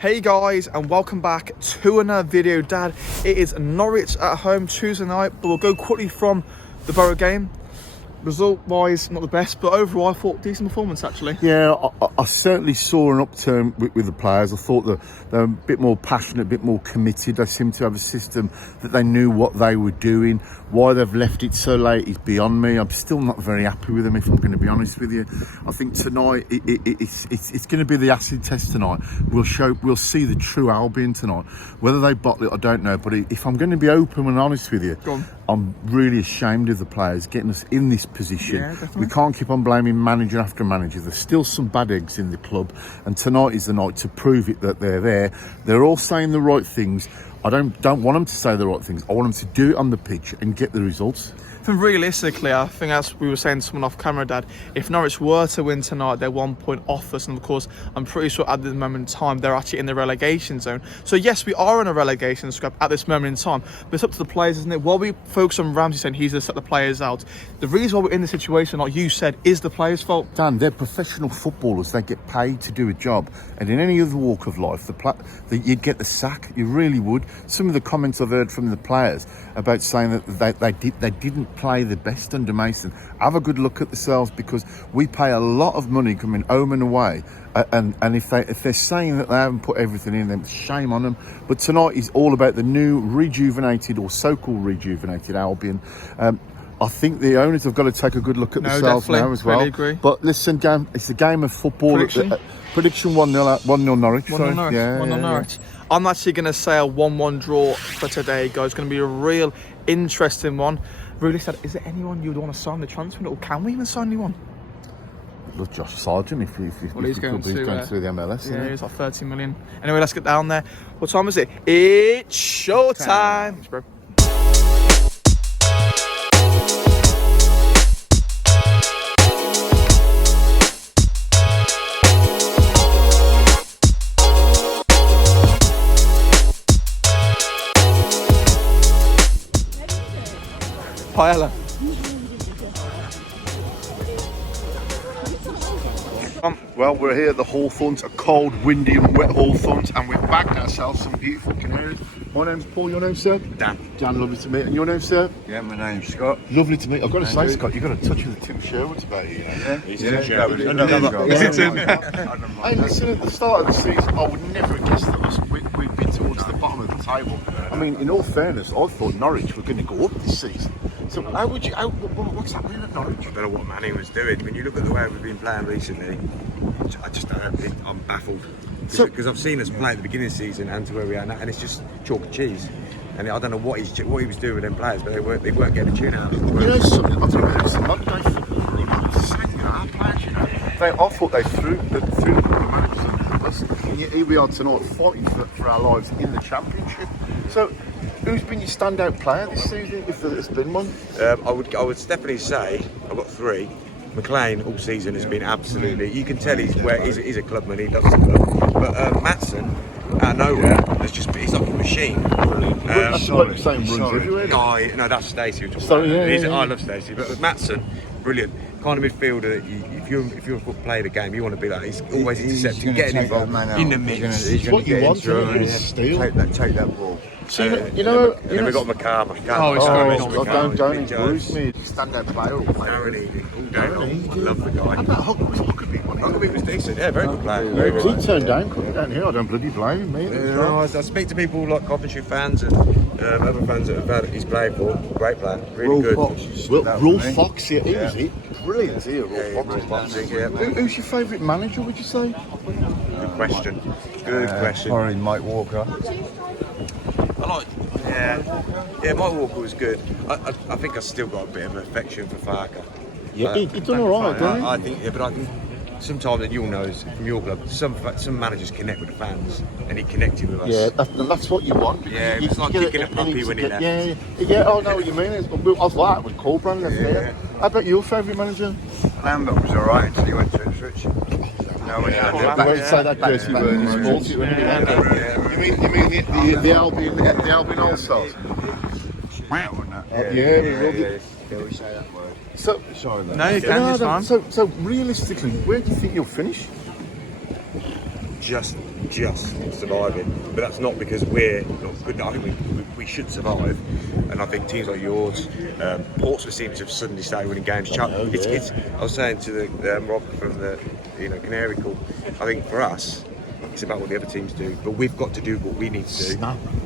Hey guys, and welcome back to another video. Dad, it is Norwich at home Tuesday night, but we'll go quickly from the Borough game. Result wise, not the best, but overall I thought decent performance actually. Yeah, I certainly saw an upturn with the players. I thought that they were a bit more passionate, a bit more committed. They seemed to have a system that they knew what they were doing. Why they've left it so late is beyond me. I'm still not very happy with them, if I'm going to be honest with you. I think tonight it's going to be the acid test tonight. We'll see the true Albion tonight. Whether they bottle it, I don't know. But if I'm going to be open and honest with you, I'm really ashamed of the players getting us in this position. Yeah, we can't keep on blaming manager after manager. There's still some bad eggs in the club, and tonight is the night to prove it that they're there. They're all saying the right things. I don't want them to say the right things. I want them to do it on the pitch and get the results. And realistically, I think as we were saying to someone off camera, Dad, if Norwich were to win tonight, they're 1 point off us, and of course I'm pretty sure at this moment in time they're actually in the relegation zone. So yes, we are in a relegation scrap at this moment in time, but it's up to the players, isn't it? While we focus on Ramsey saying he's going to set the players out, the reason why we're in the situation, like you said, is the players' fault. Dan, they're professional footballers. They get paid to do a job, and in any other walk of life, you'd get the sack. You really would. Some of the comments I've heard from the players about saying that they didn't play the best under Mason. Have a good look at themselves, because we pay a lot of money coming home and away, and if they're saying that they haven't put everything in, then shame on them. But tonight is all about the new rejuvenated, or so-called rejuvenated Albion. I think the owners have got to take a good look at themselves now as well. Really agree. But listen, it's a game of football. Prediction 1-0 Norwich. 1-0 Norwich. Yeah, 1-0 Norwich. I'm actually going to say a 1-1 draw for today, guys. It's going to be a real interesting one. Really said, is there anyone you'd want to sign the transfer, or can we even sign anyone? Look, Josh Sargent, if he's going through the MLS. Yeah, he's like 30 million. Anyway, let's get down there. What time is it? It's showtime. Thanks, bro. Paella. Well, we're here at the Hawthorns, a cold, windy and wet Hawthorns, and we've bagged ourselves some beautiful Canaries. My name's Paul, your name's sir? Dan. Dan, lovely to meet. And your name's sir? Yeah, my name's Scott. Lovely to meet. I've got to say, Scott, you've got a touch of the Tim Sherwood's about you, Yeah? He's Tim Sherwood. Hey, listen, at the start of the season, I would never have guessed that we'd be towards the bottom of the table. I mean, in all fairness, I thought Norwich were going to go up this season. So what's happening at Norwich? I don't know what Manny was doing. When you look at the way we've been playing recently, I just don't think, I'm baffled. Because I've seen us play at the beginning of the season and to where we are now, and it's just chalk and cheese. And I don't know what he was doing with them players, but they weren't getting a tune out of it. You know something? I'll tell you what, it's a Monday football run. It's the same thing our players, you know. I thought they threw the managers under the bus, and yet here we are tonight fighting for our lives in the Championship. So, who's been your standout player this season, if there's been one? I would definitely say, I've got three. McLean all season has been absolutely, you can tell he's a clubman, he loves the club. But Matson, out of nowhere, he's like a machine. Same runs everywhere. No, that's Stacey. I love Stacey, but Matson, brilliant. Kind of midfielder that if you're playing a game, you want to be like, he's always intercepting, getting involved in the mix. He's what you want, steal. Take that ball. So, then we got McCarr. Don't bruise me. Standout player. Darren, love the guy. How about Huckabee? Huckabee was decent, yeah, very good player. He turned down coming down here. I don't bloody blame him, I speak to people like Coventry fans and other fans that have had he's played for. Great player, really good. Rolf Fox, he was it. Brilliant here, Rolf Fox. Who's your favourite manager, would you say? Good question. Probably Mike Walker. Yeah, Mike Walker was good. I think I still got a bit of affection for Farker. Yeah, he's done all right, doesn't he? But I think sometimes, and you'll know from your club, some managers connect with the fans, and he connected with us. Yeah, that's what you want. Yeah, it's like kicking a puppy when he left. Yeah, I know what you mean. I was like that with Colbrand left there. How about your favourite manager? Lambert was alright until he went to Ipswich. Say that dirty word in sports. You mean the Albion All-Stars? Yeah, we say that word. So, sorry, no, you can. It's fine. So realistically, where do you think you'll finish? just surviving. But that's not because we're not good enough. I think we should survive. And I think teams like yours, Portsmouth seem to have suddenly started winning games. I was saying to the Rob from the Canary call, I think for us, it's about what the other teams do, but we've got to do what we need to do.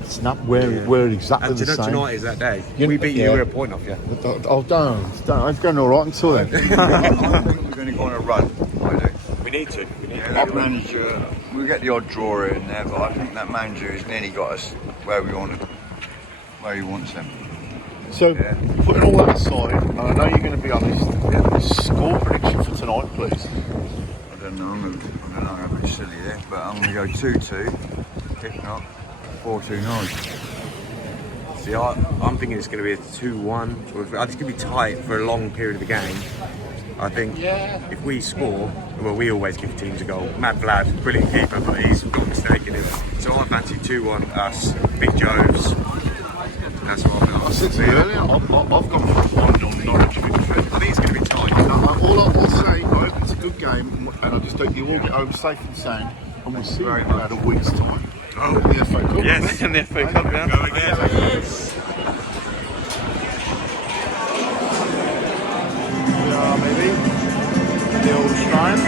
Snap. We're exactly And the same. tonight is that day. We beat you, we're a point off you. Oh, don't. It's going all right until then. I think we're going to go on a run. I do. We need to. That manager, we get the odd draw here and there, but I think that manager has nearly got us where he wants them. So, putting all that aside, and I know you're going to be honest, score prediction for tonight, please. I don't know, I'm a bit silly there, but I'm going to go 2-2, if not 4-2 Norwich. See, I'm thinking it's going to be a 2-1. I think it's going to be tight for a long period of the game. I think if we score, well, we always give teams a goal. Matt Vlad, brilliant keeper, but he's got a mistake in him. So I fancy 2-1 us, Big Joves. That's what I said to you earlier, I've gone for a 1-0 Norwich victory. I think it's going to be tight. All I'll say, I hope it's a good game, and I just hope you all get home safe and sound, and we'll see you in about a week's time. Oh, the FA Cup. Yes, In the FA Cup, yeah. go again. Maybe the old shrine.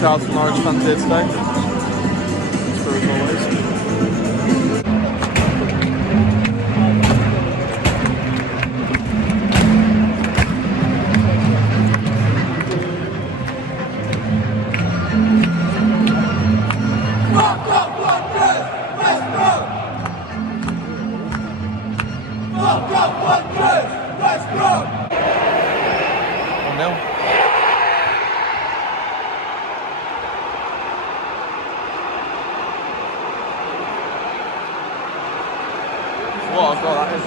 Shout out to Norwich fans here today. True as always. West Brom! 1-0. What a goal that is.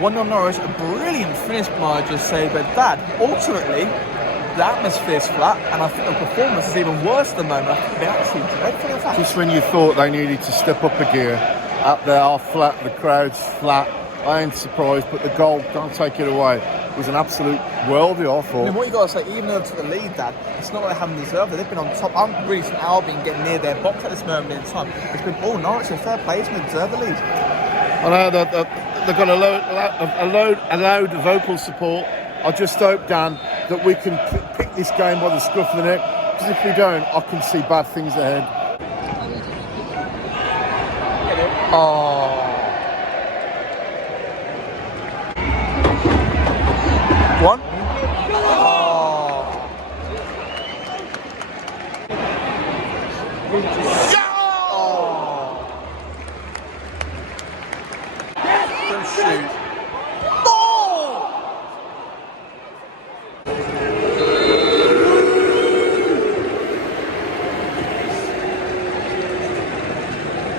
One on Norwich, a brilliant finish by just say, but Dad, ultimately, the atmosphere is flat, and I think the performance is even worse than the moment. I think they actually dreadful in fact. Just when you thought they needed to step up a gear, up there are flat, the crowd's flat. I ain't surprised, but the goal, don't take it away, was an absolute worldie, I I thought. mean, what you got to say, even though they took the lead, Dad, it's not like they haven't deserved it. They've been on top. I'm really seeing Albion getting near their box at this moment in time. It's been all Norwich, so fair play, it's been deserved the lead. I know they've got a loud vocal support. I just hope, Dan, that we can pick this game by the scruff of the neck, because if we don't, I can see bad things ahead. Oh. One. Oh. Don't shoot.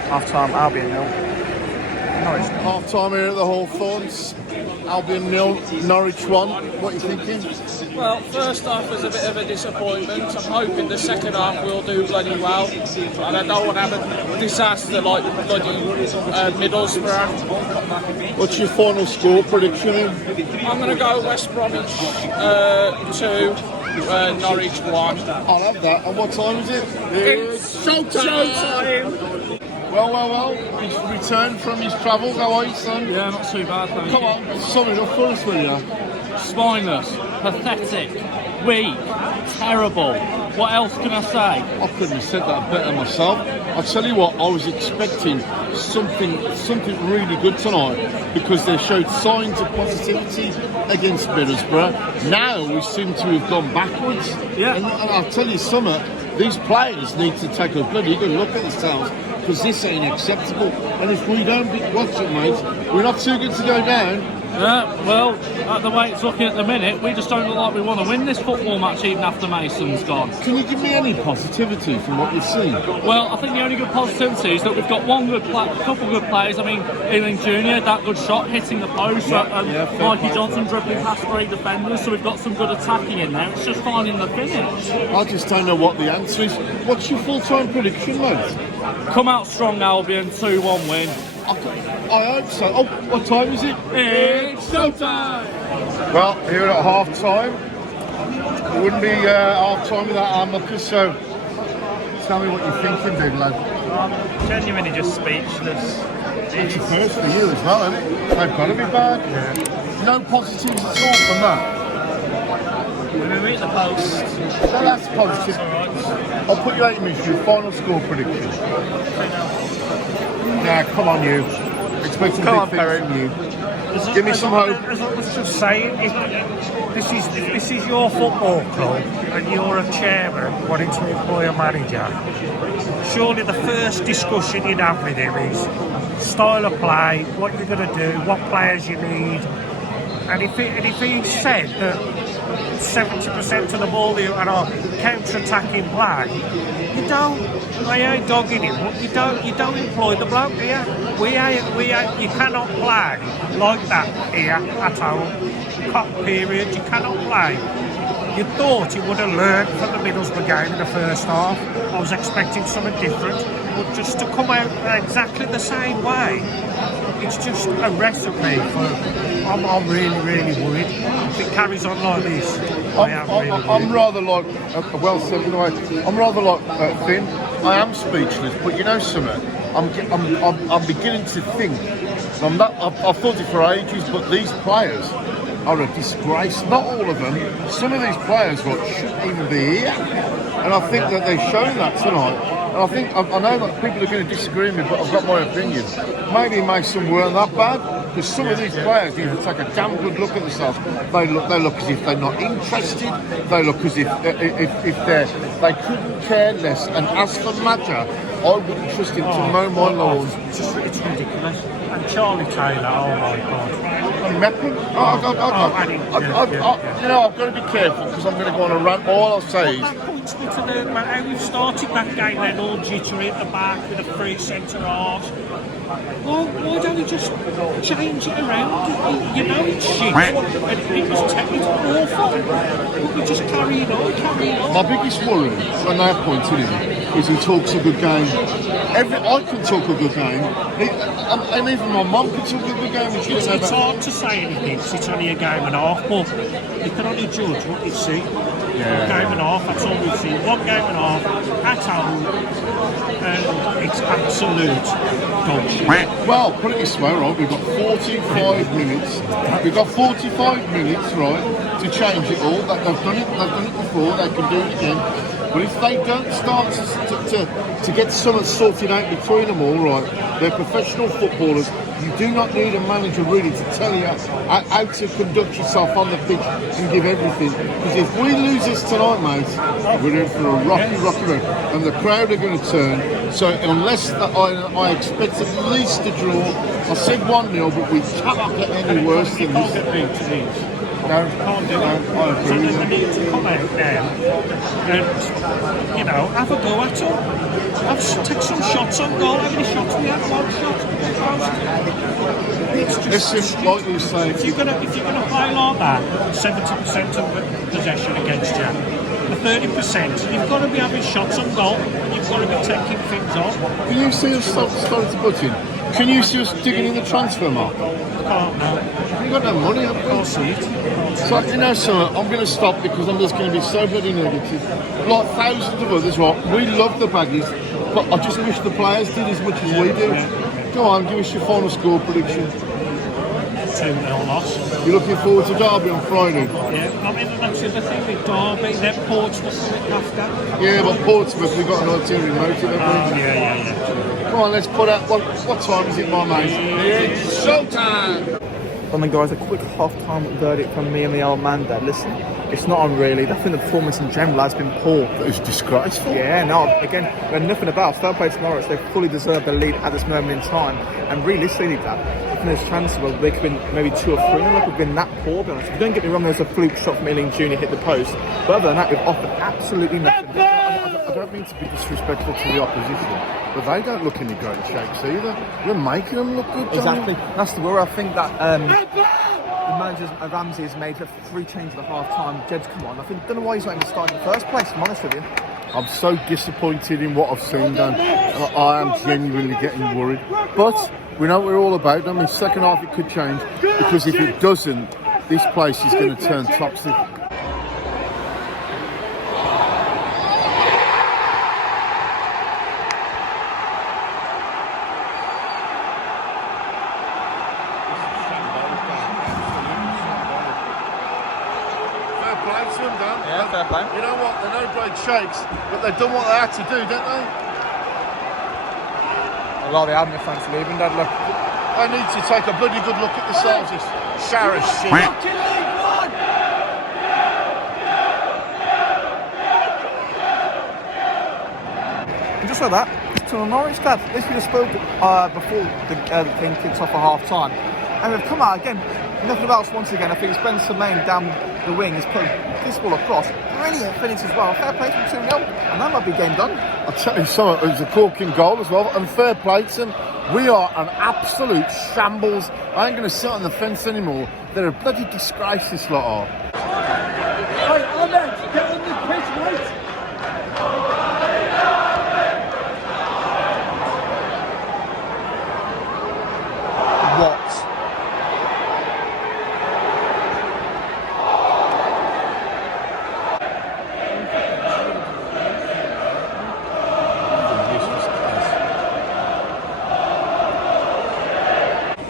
Half-time, Albion 0. Norwich. Half time here at the Hawthorns. Albion 0, Norwich 1. What are you thinking? Well, first half was a bit of a disappointment. I'm hoping the second half will do bloody well. And I don't want to have a disaster like bloody Middlesbrough. What's your final score prediction? I'm going to go West Bromwich 2, Norwich 1. I'll have that. And what time is it? It's showtime! Well. He's returned from his travels. How are you, son? Yeah, not too bad, thank Come you. on, sum it up for us, will you? Spineless, pathetic, weak, terrible. What else can I say? I couldn't have said that better myself. I'll tell you what, I was expecting something really good tonight, because they showed signs of positivity against Middlesbrough. Now we seem to have gone backwards. Yeah. And I'll tell you something, these players need to take a bloody good look at themselves, because this ain't acceptable. And if we don't watch it, mate, we're not too good to go down. Well, at the way it's looking at the minute, we just don't look like we want to win this football match even after Mason's gone. Can you give me any positivity from what you've seen? Well, I think the only good positivity is that we've got a couple good players. I mean, Ealing Jr., that good shot hitting the post, and Mikey Johnson dribbling past 3 defenders, so we've got some good attacking in there. It's just finding the finish. I just don't know what the answer is. What's your full-time prediction, mate? Come out strong, Albion, 2-1 win. I hope so. Oh, what time is it? It's showtime! Well, here at half time. It wouldn't be half time without our muckers, so tell me what you're thinking, big lad. I'm genuinely just speechless. It's a first for you as well, isn't it? They've got to be bad. Yeah. No positives at all from that. When we meet the post, So that's positive. I'll put you 8 minutes for your final score prediction. Nah, come on, you. Expecting big things from you. Give me some hope. As I was just saying, if this is your football club and you're a chairman wanting to employ a manager, surely the first discussion you'd have with him is style of play, what you're going to do, what players you need. And if he said that 70% of the ball you are counter-attacking play, I ain't dogging him, but you don't employ the bloke here. You cannot play like that here at home. Cut period, you cannot play. You thought you would have learned from the Middlesbrough game in the first half. I was expecting something different, but just to come out exactly the same way, it's just a recipe for. I'm really, really worried. If it carries on like this, I'm rather like, well said in a way, I'm rather like Finn. I am speechless, but you know something? I'm beginning to think. I've thought it for ages, but these players are a disgrace. Not all of them. Some of these players shouldn't even be here, and I think that they've shown that tonight. And I think I know that people are going to disagree with me, but I've got my opinion. Maybe Mason weren't that bad. Because some of these players need to take a damn good look at themselves. They look as if they're not interested. They look as if they couldn't care less. And as for Madja, I wouldn't trust him to mow my lawn. It's ridiculous. And Charlie Taylor, oh my God. And Meppen? You know, I've got to be careful because I'm going to go on a rant. All I'll say is. That points me to how we've started that game then, all jittery at the back with a free centre halves. Why don't we just change it around? You know it's shit, and it was awful, but we just carry it on. My biggest worry, when they're pointing him, is he talks a good game. I can talk a good game, and even my mum can talk a good game. It's hard to say anything, it's only a game and a half, but you can only judge what you see. Yeah. Game and a half, that's all we've seen. 1 game and a half at home, and it's absolute dog shit. Well, put it this way, right? We've got 45 minutes. We've got 45 minutes, right, to change it all. They've done it before. They can do it again. But if they don't start to get something sorted out between them all, right, they're professional footballers. You do not need a manager really to tell you how to conduct yourself on the pitch and give everything. Because if we lose this tonight, mate, we're in for a rocky road. And the crowd are going to turn. So unless I expect at least a draw, I said 1-0, but we cannot get any worse than this. No, Can't do it. I agree with So you. they need to come out now and, have a go at them. Take some shots on goal. How many shots we have? 1 shot. It's just Listen, like you say, if you're gonna play like that, 70% of possession against you, the 30%, you've got to be having shots on goal. You've got to be taking things off. can you see us starting to put in? Can you see us digging in the transfer market? Can't now. We've got no money, have we? Can't see it. So, you know, something, I'm going to stop because I'm just going to be so bloody negative. Like thousands of others, right? We love the baggies, but I just wish the players did as much as we do. Go on, give us your final score prediction. 2-0 loss. You're looking forward to Derby on Friday? Yeah, I mean, that's the thing with Derby, then Portsmouth after. Yeah, but Portsmouth, we've got an ulterior motive, haven't we? Yeah. Come on, let's put out, what time is it, my mate? It's showtime! And then, guys, a quick half-time verdict from me and the old man there. Listen, it's not on really. I think the performance in general has been poor. It was disgraceful. Yeah, no, again, we're nothing about. Fair play to Norwich. They fully deserve the lead at this moment in time. And realistically, that, I think there's chances where they could win maybe 2 or 3. Like we've been that poor, to be honest. Don't get me wrong, there's a fluke shot from Albion Jr. hit the post. But other than that, we've offered absolutely nothing. I don't mean to be disrespectful to the opposition, but they don't look in the great shakes either. We're making them look good, Johnny. Exactly. That's the worry. I think that the manager Ramsey has made 3 changes at half time. Jed's come on. I don't know why he's not even starting in the first place, I'm honest with you. I'm so disappointed in what I've seen, Dan. I am genuinely getting worried. But we know what we're all about. I mean, second half it could change, because if it doesn't, this place is going to turn toxic. Yeah, fair play. You know what? They're no great shakes, but they've done what they had to do, don't they? A lot of the Albion fans leaving, Dad. Look. They need to take a bloody good look at themselves. This shower shit. And just like that, it's to Norwich, Dad. This we just spoke before the game kicks off at half time. And they've come out again. Nothing else once again. I think Spencer Main down the wing has put this ball across. Brilliant finish as well. Fair play from 2-0. And that might be game done. I'll tell you something, it was a corking goal as well. And fair play to them. We are an absolute shambles. I ain't going to sit on the fence anymore. They're a bloody disgrace, this lot are. Hey, Ahmed, get on the pitch, mate. What?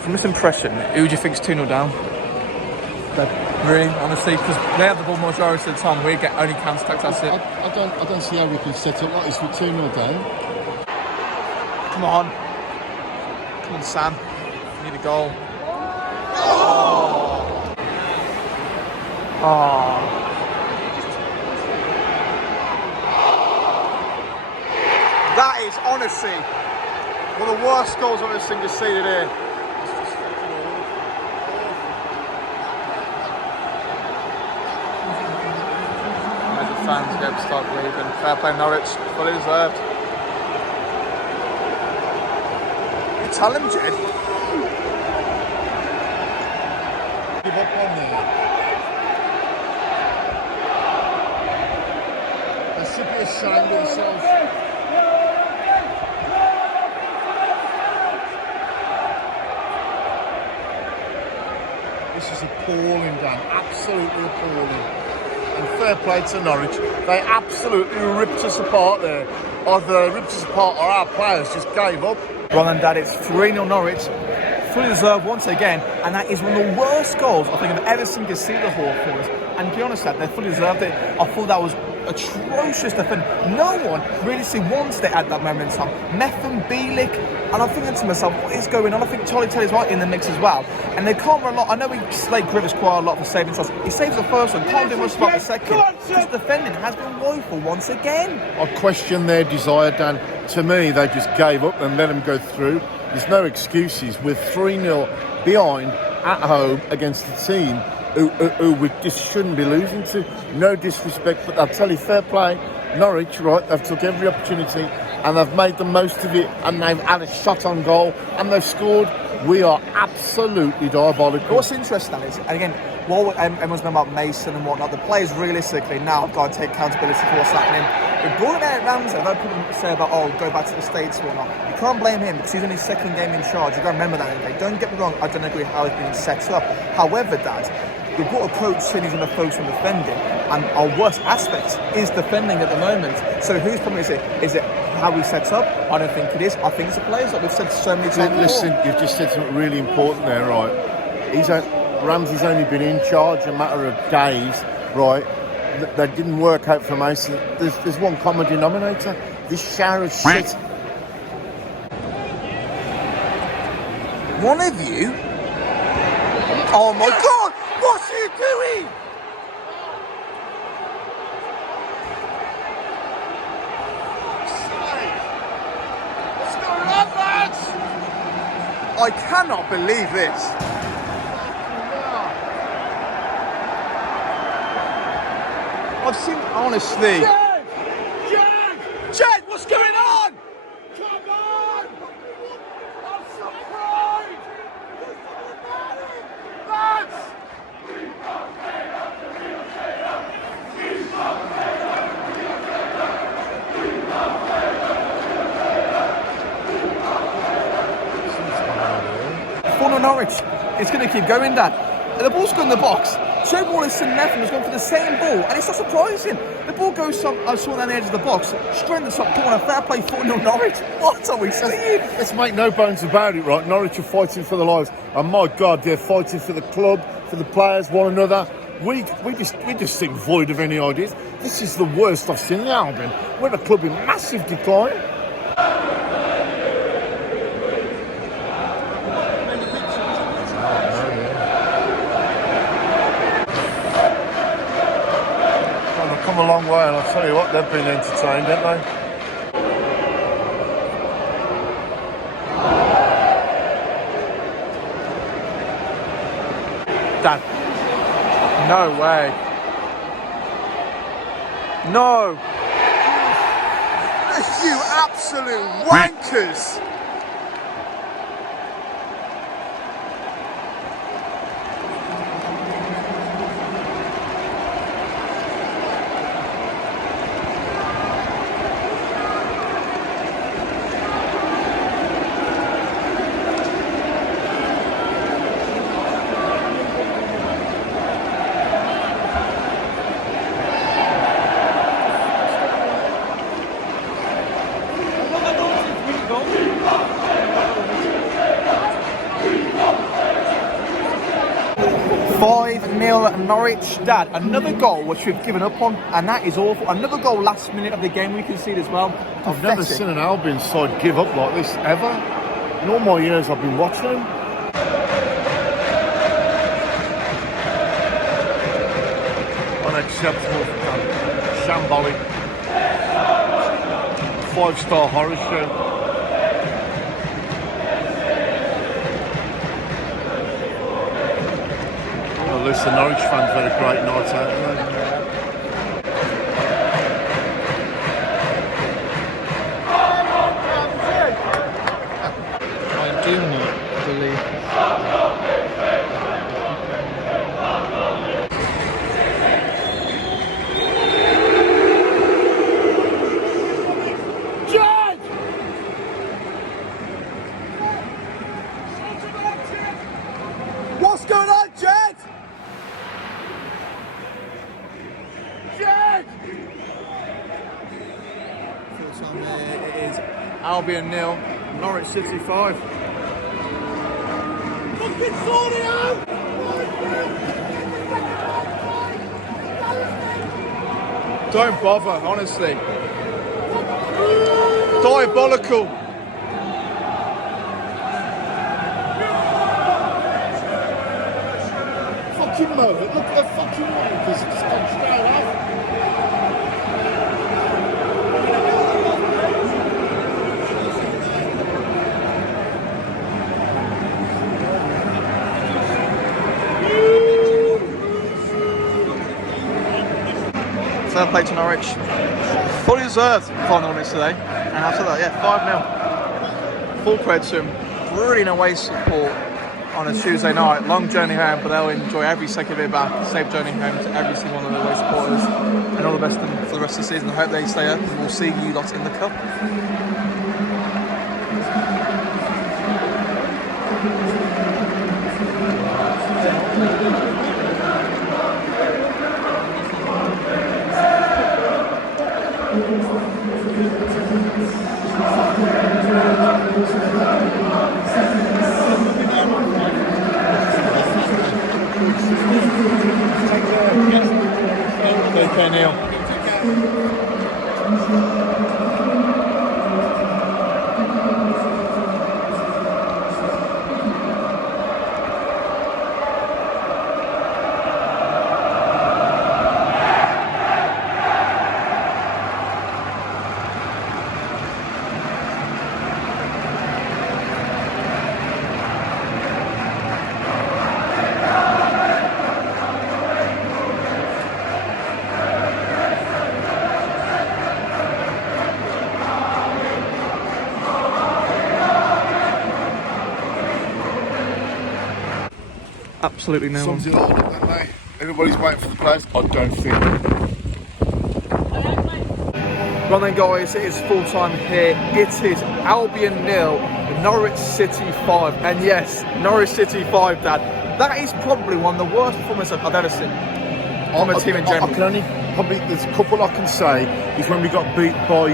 From this impression, who do you think's 2-0 down? Really, honestly, because they have the ball majority of the time. We get only counter attacks. That's it. I don't see how we can set up like this with 2-0 down. Come on, Sam. We need a goal. That is honestly one of the worst goals I've ever seen conceded here. Fans get to start leaving. Fair play Norwich, fully deserved. You tell him, Jed. Give up on there. They should be ashamed of themselves. This is appalling, Dan. Absolutely appalling. And fair play to Norwich. They absolutely ripped us apart there. Either ripped us apart or our players just gave up. Well then, Dad, it's 3-0 Norwich. Fully deserved once again. And that is one of the worst goals I think I've ever seen conceded Hawthorns. And to be honest, Dad, they fully deserved it. I thought that was atrocious defense. No one really wanted it at that moment in time. Metham, Bielik, and I'm thinking to myself, what is going on? I think Charlie Taylor's right in the mix as well. And they can't rely. I know he slayed Rivers quite a lot for saving shots. He saves the first one, can't do much about the second. Just defending has been woeful once again. I question their desire, Dan. To me, they just gave up and let them go through. There's no excuses. We're 3-0 behind at home against a team who we just shouldn't be losing to. No disrespect, but I'll tell you, fair play. Norwich, right, they've took every opportunity and they've made the most of it, and they've had a shot on goal and they've scored. We are absolutely diabolical. What's interesting is, and again, what everyone's been about Mason and whatnot, the players realistically now have got to take accountability for what's happening. We've brought in Eric Ramsey. I've heard people say about, go back to the States or not. You can't blame him because he's in his second game in charge. You've got to remember that. Okay? Don't get me wrong, I don't agree how it's been set up. However, Dad, we've got a coach saying he's going to focus on defending, and our worst aspect is defending at the moment. So whose problem is it? Is it how we set up? I don't think it is. I think it's the players, like we've said so many times. Listen, you've just said something really important there, right? Ramsey's only been in charge a matter of days, right? That didn't work out for Mason. There's one common denominator. This shower of shit. One of you Oh my God! What's he doing? What's going on, lads? I cannot believe this. I've seen, honestly. Jed, what's going on? Come on! I'm surprised! Lads! For Norwich, it's going to keep going, Dad. The ball's gone in the box. Joe Ball is sitting there and has gone for the same ball, and it's not surprising. The ball goes down the edge of the box, straight in the top corner, fair play 4-0 Norwich. What are we seeing? Let's make no bones about it, right? Norwich are fighting for their lives, and my God, they're fighting for the club, for the players, one another. We just seem void of any ideas. This is the worst I've seen in Albion. We're a club in massive decline. Come a long way, and I'll tell you what, they've been entertained, haven't they? Dad. No way. No. You absolute wankers. Norwich. Dad, another goal which we've given up on, and that is awful. Another goal last minute of the game we conceded as well. I've never seen an Albion side give up like this ever. In all my years I've been watching them. Unacceptable. Shambolic. 5-star horror show. At least the Norwich fans had a great night out, haven't they? I do not believe. Jed! What's going on, Jed? Jed! It is Albion 0, Norwich City 5. Fucking sort it out! Don't bother, honestly. Diabolical. Fucking mow it. Look at the fucking wankers. It's gone straight off. Fair play to Norwich. Fully deserved final win today. And after that, yeah, 5-0. Full credit to them. Brilliant away support on a Tuesday night. Long journey home, but they'll enjoy every second of it back. Safe journey home to every single one of the away supporters. And all the best for the rest of the season. I hope they stay up, and we'll see you lot in the cup. Take care, Neil. Absolutely no one. Sums it all up, don't they? Everybody's waiting for the players. I don't think. Right then guys, it is full time here. It is Albion 0, Norwich City 5. And yes, Norwich City 5, Dad. That is probably one of the worst performances I've ever seen from a team in general. I can only, probably, there's a couple I can say, is when we got beat by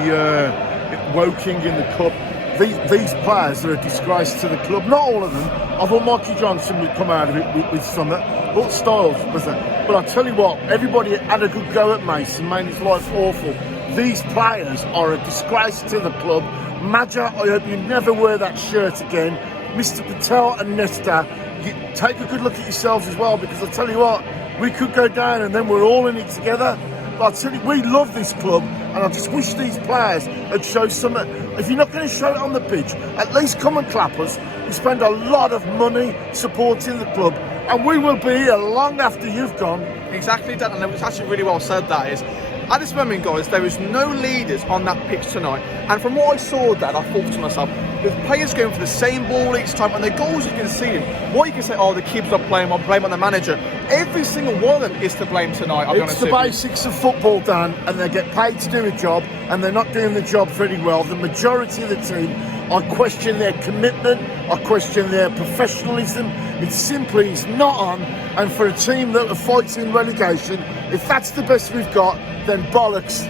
Woking in the Cup. These players are a disgrace to the club. Not all of them. I thought Mikey Johnson would come out of it with some, but Styles was there. But I tell you what, everybody had a good go at Mason, made his life awful. These players are a disgrace to the club. Maja, I hope you never wear that shirt again. Mr. Patel and Nesta, you take a good look at yourselves as well, because I tell you what, we could go down and then we're all in it together. But I tell you, we love this club, and I just wish these players had shown some. If you're not going to show it on the pitch, at least come and clap us. We spend a lot of money supporting the club, and we will be here long after you've gone. Exactly, Dad, and it was actually really well said, that is. At this moment, guys, there is no leaders on that pitch tonight. And from what I saw, Dad, I thought to myself, with players going for the same ball each time, and the goals you can see, what you can say, oh, the keeper's not playing, or blame on the manager. Every single one of them is to blame tonight, I'll be honest with you. It's the basics of football, Dan, and they get paid to do a job, and they're not doing the job very well. The majority of the team, I question their commitment, I question their professionalism. It simply is not on, and for a team that are fighting relegation, if that's the best we've got, then bollocks.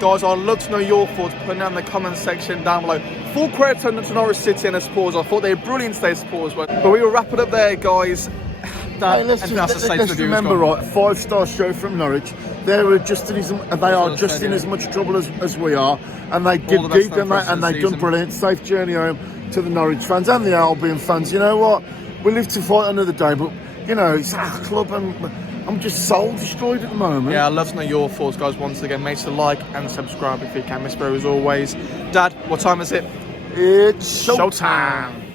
Guys, I'd love to know your thoughts. Put them down in the comment section down below. Full credit to Norwich City and their supporters. I thought they were brilliant today, supporters were. But we will wrap it up there, guys. Hey, let's remember, right, 5-star show from Norwich. They're adjusting, they are just in as much trouble as we are, and they did good, and they've done brilliant. Safe journey home to the Norwich fans and the Albion fans. You know what? We live to fight another day, but you know it's our club, and I'm just soul destroyed at the moment. Yeah, I'd love to know your thoughts, guys. Once again, make sure to like and subscribe if you can. Miss Bro, as always. Dad, what time is it? It's showtime.